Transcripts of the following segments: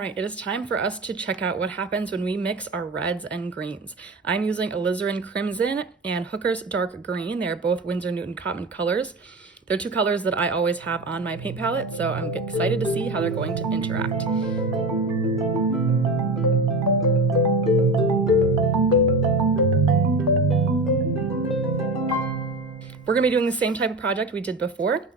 right, it is time for us to check out what happens when we mix our reds and greens. I'm using Alizarin Crimson and Hooker's Dark Green. They are both Winsor and Newton Cotman colors. They're two colors that I always have on my paint palette, so I'm excited to see how they're going to interact. We're gonna be doing the same type of project we did before,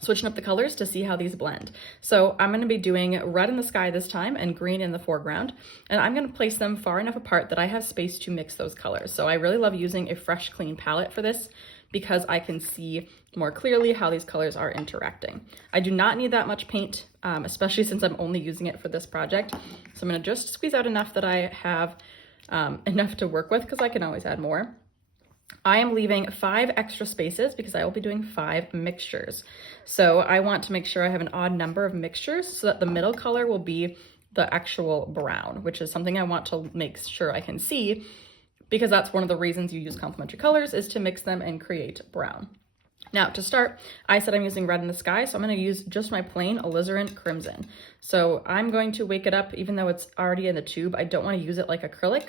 switching up the colors to see how these blend. So I'm gonna be doing red in the sky this time and green in the foreground, and I'm gonna place them far enough apart that I have space to mix those colors. So I really love using a fresh, clean palette for this because I can see more clearly how these colors are interacting. I do not need that much paint, especially since I'm only using it for this project. So I'm gonna just squeeze out enough that I have enough to work with, because I can always add more. I am leaving 5 extra spaces because I will be doing 5 mixtures. So I want to make sure I have an odd number of mixtures so that the middle color will be the actual brown, which is something I want to make sure I can see, because that's one of the reasons you use complementary colors, is to mix them and create brown. Now to start, I said I'm using red in the sky, so I'm going to use just my plain Alizarin Crimson. So I'm going to wake it up, even though it's already in the tube. I don't want to use it like acrylic.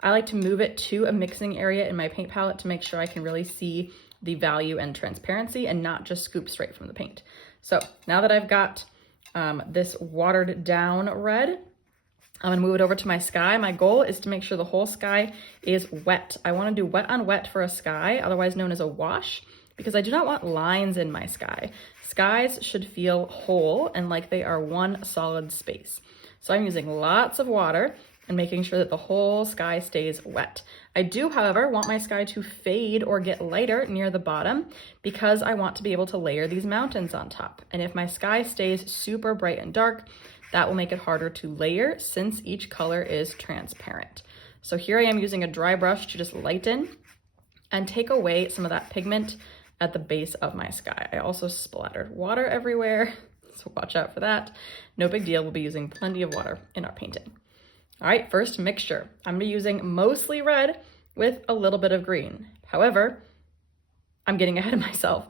I like to move it to a mixing area in my paint palette to make sure I can really see the value and transparency and not just scoop straight from the paint. So now that I've got this watered down red, I'm gonna move it over to my sky. My goal is to make sure the whole sky is wet. I wanna do wet on wet for a sky, otherwise known as a wash, because I do not want lines in my sky. Skies should feel whole and like they are one solid space. So I'm using lots of water and making sure that the whole sky stays wet. I do, however, want my sky to fade or get lighter near the bottom because I want to be able to layer these mountains on top. And if my sky stays super bright and dark, that will make it harder to layer since each color is transparent. So here I am using a dry brush to just lighten and take away some of that pigment at the base of my sky. I also splattered water everywhere, so watch out for that. No big deal, we'll be using plenty of water in our painting. All right, first mixture. I'm gonna be using mostly red with a little bit of green. However, I'm getting ahead of myself.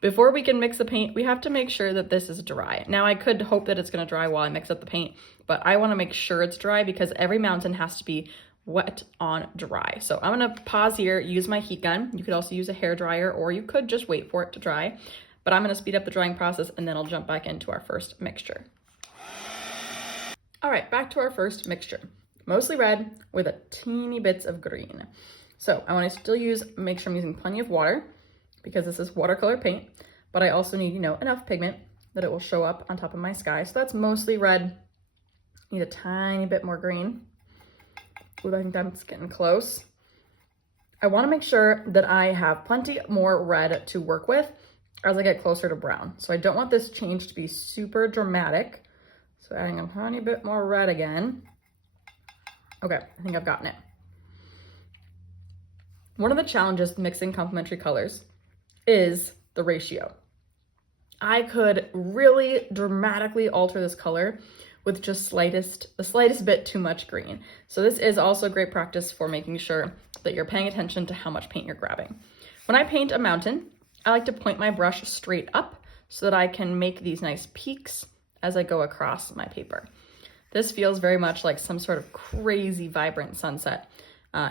Before we can mix the paint, we have to make sure that this is dry. Now I could hope that it's gonna dry while I mix up the paint, but I wanna make sure it's dry because every mountain has to be wet on dry. So I'm gonna pause here, use my heat gun. You could also use a hair dryer, or you could just wait for it to dry, but I'm gonna speed up the drying process and then I'll jump back into our first mixture. All right, back to our first mixture. Mostly red with a teeny bits of green. So I want to still make sure I'm using plenty of water because this is watercolor paint, but I also need, enough pigment that it will show up on top of my sky. So that's mostly red. Need a tiny bit more green. Ooh, I think that's getting close. I want to make sure that I have plenty more red to work with as I get closer to brown. So I don't want this change to be super dramatic. So adding a tiny bit more red again. Okay, I think I've gotten it. One of the challenges mixing complementary colors is the ratio. I could really dramatically alter this color with just the slightest bit too much green. So this is also great practice for making sure that you're paying attention to how much paint you're grabbing. When I paint a mountain, I like to point my brush straight up so that I can make these nice peaks as I go across my paper. This feels very much like some sort of crazy vibrant sunset,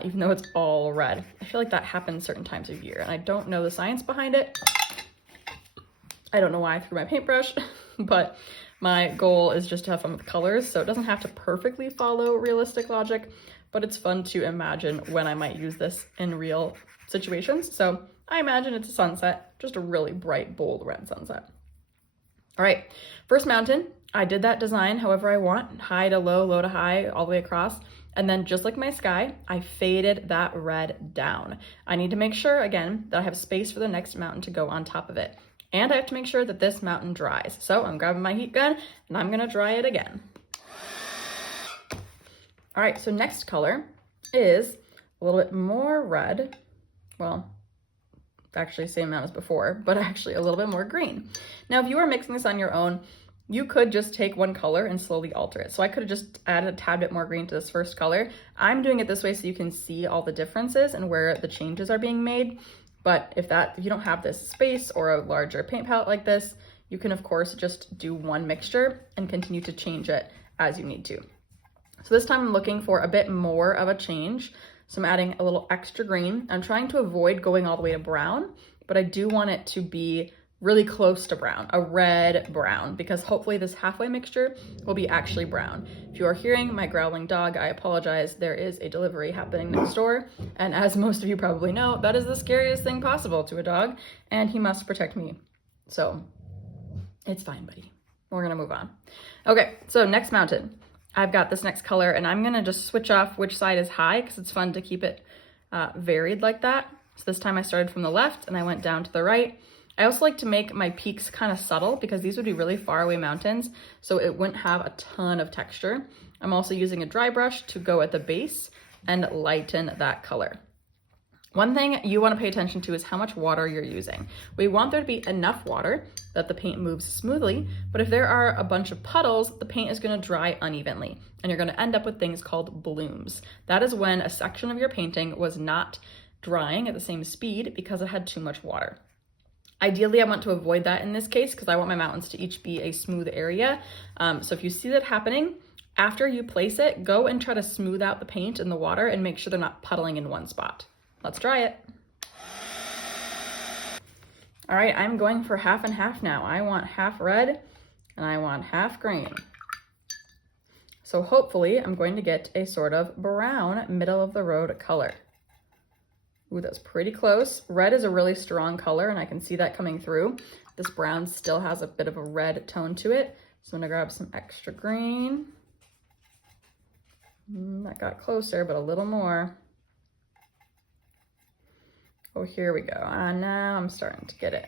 even though it's all red. I feel like that happens certain times of year, and I don't know the science behind it. I don't know why I threw my paintbrush, but my goal is just to have fun with colors, so it doesn't have to perfectly follow realistic logic, but it's fun to imagine when I might use this in real situations. So I imagine it's a sunset, just a really bright, bold red sunset. All right, first mountain, I did that design however I want, high to low, low to high, all the way across. And then just like my sky, I faded that red down. I need to make sure, again, that I have space for the next mountain to go on top of it. And I have to make sure that this mountain dries. So I'm grabbing my heat gun and I'm gonna dry it again. All right, so next color is a little bit more red. Well, actually same amount as before, but actually a little bit more green. Now, if you were mixing this on your own, you could just take one color and slowly alter it. So I could have just added a tad bit more green to this first color. I'm doing it this way so you can see all the differences and where the changes are being made. But if you don't have this space or a larger paint palette like this, you can of course just do one mixture and continue to change it as you need to. So this time I'm looking for a bit more of a change. So I'm adding a little extra green. I'm trying to avoid going all the way to brown, but I do want it to be really close to brown, a red brown, because hopefully this halfway mixture will be actually brown. If you are hearing my growling dog, I apologize. There is a delivery happening next door. And as most of you probably know, that is the scariest thing possible to a dog, and he must protect me. So it's fine, buddy. We're gonna move on. Okay, so next mountain. I've got this next color, and I'm gonna just switch off which side is high because it's fun to keep it varied like that. So this time I started from the left and I went down to the right. I also like to make my peaks kind of subtle because these would be really far away mountains, so it wouldn't have a ton of texture. I'm also using a dry brush to go at the base and lighten that color. One thing you want to pay attention to is how much water you're using. We want there to be enough water that the paint moves smoothly, but if there are a bunch of puddles, the paint is going to dry unevenly, and you're going to end up with things called blooms. That is when a section of your painting was not drying at the same speed because it had too much water. Ideally, I want to avoid that in this case because I want my mountains to each be a smooth area. So if you see that happening, after you place it, go and try to smooth out the paint in the water and make sure they're not puddling in one spot. Let's try it. All right, I'm going for half and half now. I want half red and I want half green. So hopefully I'm going to get a sort of brown middle of the road color. Ooh, that's pretty close. Red is a really strong color and I can see that coming through. This brown still has a bit of a red tone to it. So I'm gonna grab some extra green. That got closer, but a little more. Oh, here we go. Now I'm starting to get it.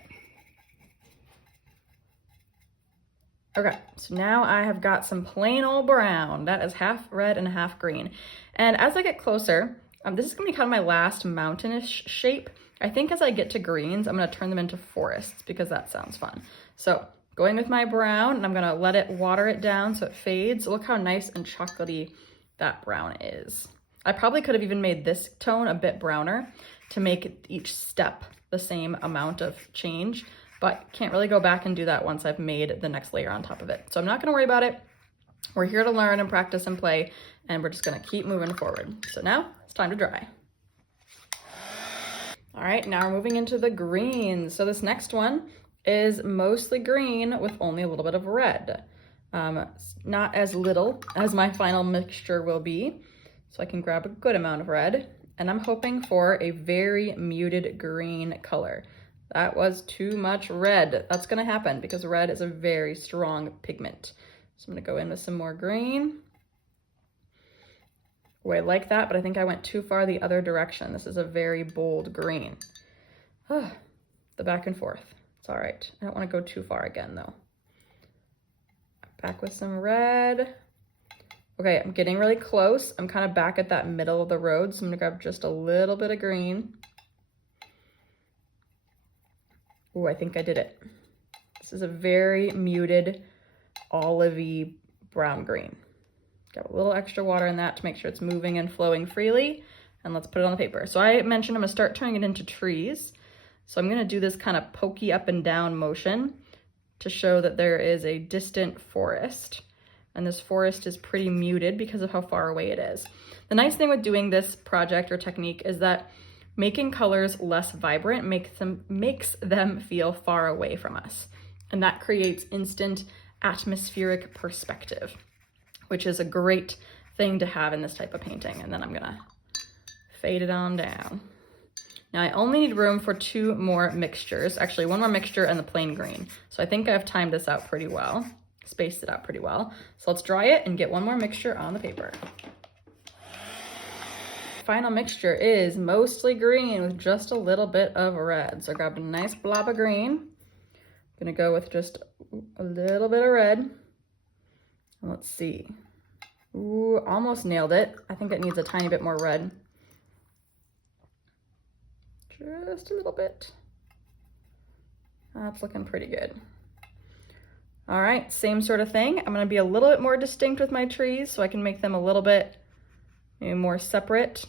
Okay, so now I have got some plain old brown. That is half red and half green. And as I get closer, this is gonna be kind of my last mountainish shape. I think as I get to greens, I'm gonna turn them into forests because that sounds fun. So going with my brown, and I'm gonna let it water it down so it fades. Look how nice and chocolatey that brown is. I probably could have even made this tone a bit browner to make each step the same amount of change, but can't really go back and do that once I've made the next layer on top of it. So I'm not gonna worry about it. We're here to learn and practice and play, and we're just gonna keep moving forward. So now it's time to dry. All right, now we're moving into the greens. So this next one is mostly green with only a little bit of red. Not as little as my final mixture will be. So I can grab a good amount of red, and I'm hoping for a very muted green color. That was too much red. That's gonna happen because red is a very strong pigment. So I'm gonna go in with some more green. Oh, I like that, but I think I went too far the other direction. This is a very bold green. The back and forth. It's all right. I don't want to go too far again though. Back with some red. Okay, I'm getting really close. I'm kind of back at that middle of the road, so I'm gonna grab just a little bit of green. Oh, I think I did it. This is a very muted, olivey brown green. Got a little extra water in that to make sure it's moving and flowing freely. And let's put it on the paper. So I mentioned I'm gonna start turning it into trees. So I'm gonna do this kind of pokey up and down motion to show that there is a distant forest. And this forest is pretty muted because of how far away it is. The nice thing with doing this project or technique is that making colors less vibrant makes them feel far away from us. And that creates instant atmospheric perspective, which is a great thing to have in this type of painting. And then I'm gonna fade it on down. Now I only need room for 2 more mixtures, actually 1 more mixture and the plain green. So I think I've timed this out pretty well, spaced it out pretty well. So let's dry it and get 1 more mixture on the paper. Final mixture is mostly green with just a little bit of red. So I grabbed a nice blob of green. I'm gonna go with just a little bit of red. Let's see. Ooh, almost nailed it. I think it needs a tiny bit more red. Just a little bit. That's looking pretty good. All right, same sort of thing. I'm gonna be a little bit more distinct with my trees so I can make them a little bit maybe more separate.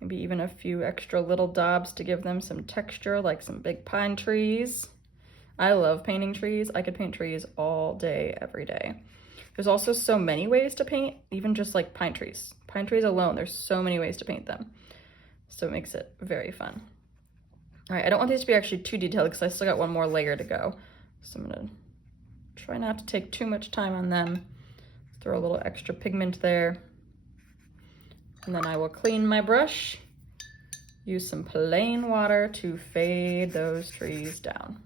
Maybe even a few extra little daubs to give them some texture, like some big pine trees. I love painting trees. I could paint trees all day, every day. There's also so many ways to paint, even just like pine trees. Pine trees alone, there's so many ways to paint them. So it makes it very fun. All right, I don't want these to be actually too detailed because I still got one more layer to go. So I'm gonna try not to take too much time on them. Throw a little extra pigment there. And then I will clean my brush, use some plain water to fade those trees down.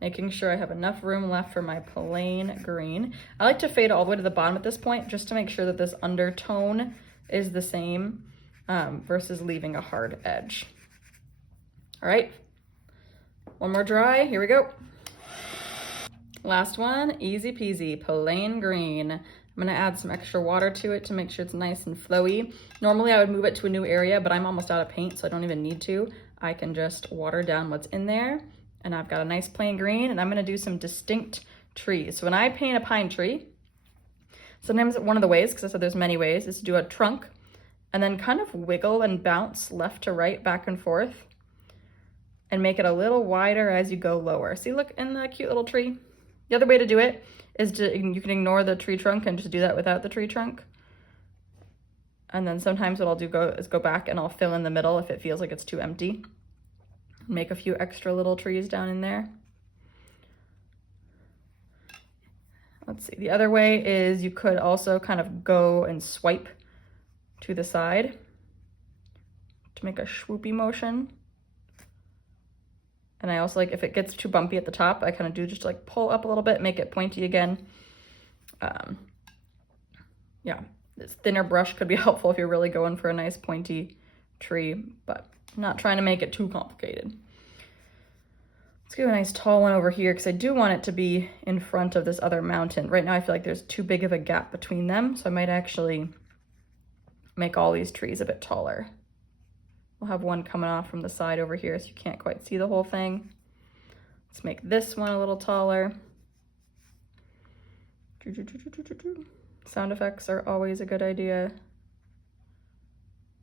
Making sure I have enough room left for my plain green. I like to fade all the way to the bottom at this point just to make sure that this undertone is the same versus leaving a hard edge. All right, one more dry, here we go. Last one, easy peasy, plain green. I'm gonna add some extra water to it to make sure it's nice and flowy. Normally I would move it to a new area, but I'm almost out of paint, so I don't even need to. I can just water down what's in there, and I've got a nice plain green, and I'm gonna do some distinct trees. So when I paint a pine tree, sometimes one of the ways, because I said there's many ways, is to do a trunk, and then kind of wiggle and bounce left to right, back and forth, and make it a little wider as you go lower. See, look in the cute little tree. The other way to do it is you can ignore the tree trunk and just do that without the tree trunk. And then sometimes what I'll do is go back and I'll fill in the middle if it feels like it's too empty. Make a few extra little trees down in there. Let's see, the other way is you could also kind of go and swipe to the side to make a swoopy motion. And I also like, if it gets too bumpy at the top, I kind of do just like pull up a little bit, make it pointy again. Yeah, this thinner brush could be helpful if you're really going for a nice pointy tree, but I'm not trying to make it too complicated. Let's do a nice tall one over here because I do want it to be in front of this other mountain. Right now I feel like there's too big of a gap between them, so I might actually make all these trees a bit taller. We'll have one coming off from the side over here so you can't quite see the whole thing. Let's make this one a little taller. Sound effects are always a good idea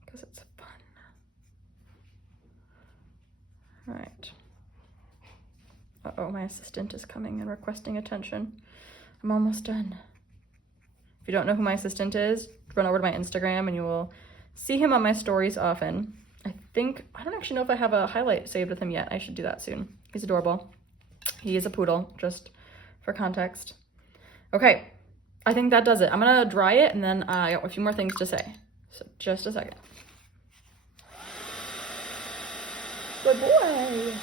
because it's fun. All right. Uh-oh, my assistant is coming and requesting attention. I'm almost done. If you don't know who my assistant is, run over to my Instagram and you will see him on my stories often. I don't actually know if I have a highlight saved with him yet. I should do that soon. He's adorable. He is a poodle, just for context. Okay, I think that does it. I'm gonna dry it and then I got a few more things to say. So just a second. Good boy.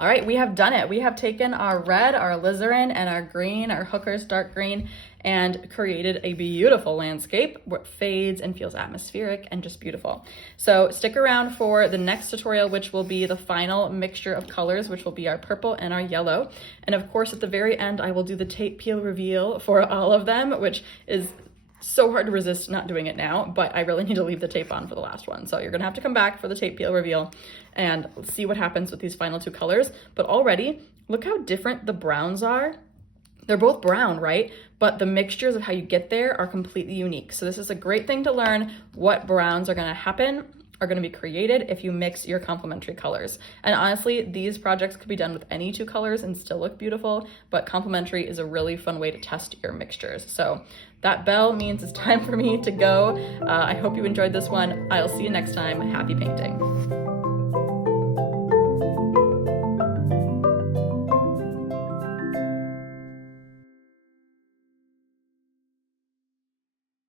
All right, we have done it. We have taken our red, our alizarin, and our green, our Hooker's dark green, and created a beautiful landscape where it fades and feels atmospheric and just beautiful. So stick around for the next tutorial, which will be the final mixture of colors, which will be our purple and our yellow. And of course, at the very end, I will do the tape peel reveal for all of them, which is so hard to resist not doing it now, but I really need to leave the tape on for the last one. So you're gonna have to come back for the tape peel reveal and see what happens with these final two colors. But already, look how different the browns are. They're both brown, right? But the mixtures of how you get there are completely unique. So this is a great thing to learn what browns are gonna be created if you mix your complementary colors. And honestly, these projects could be done with any two colors and still look beautiful, but complementary is a really fun way to test your mixtures. So that bell means it's time for me to go. I hope you enjoyed this one. I'll see you next time. Happy painting.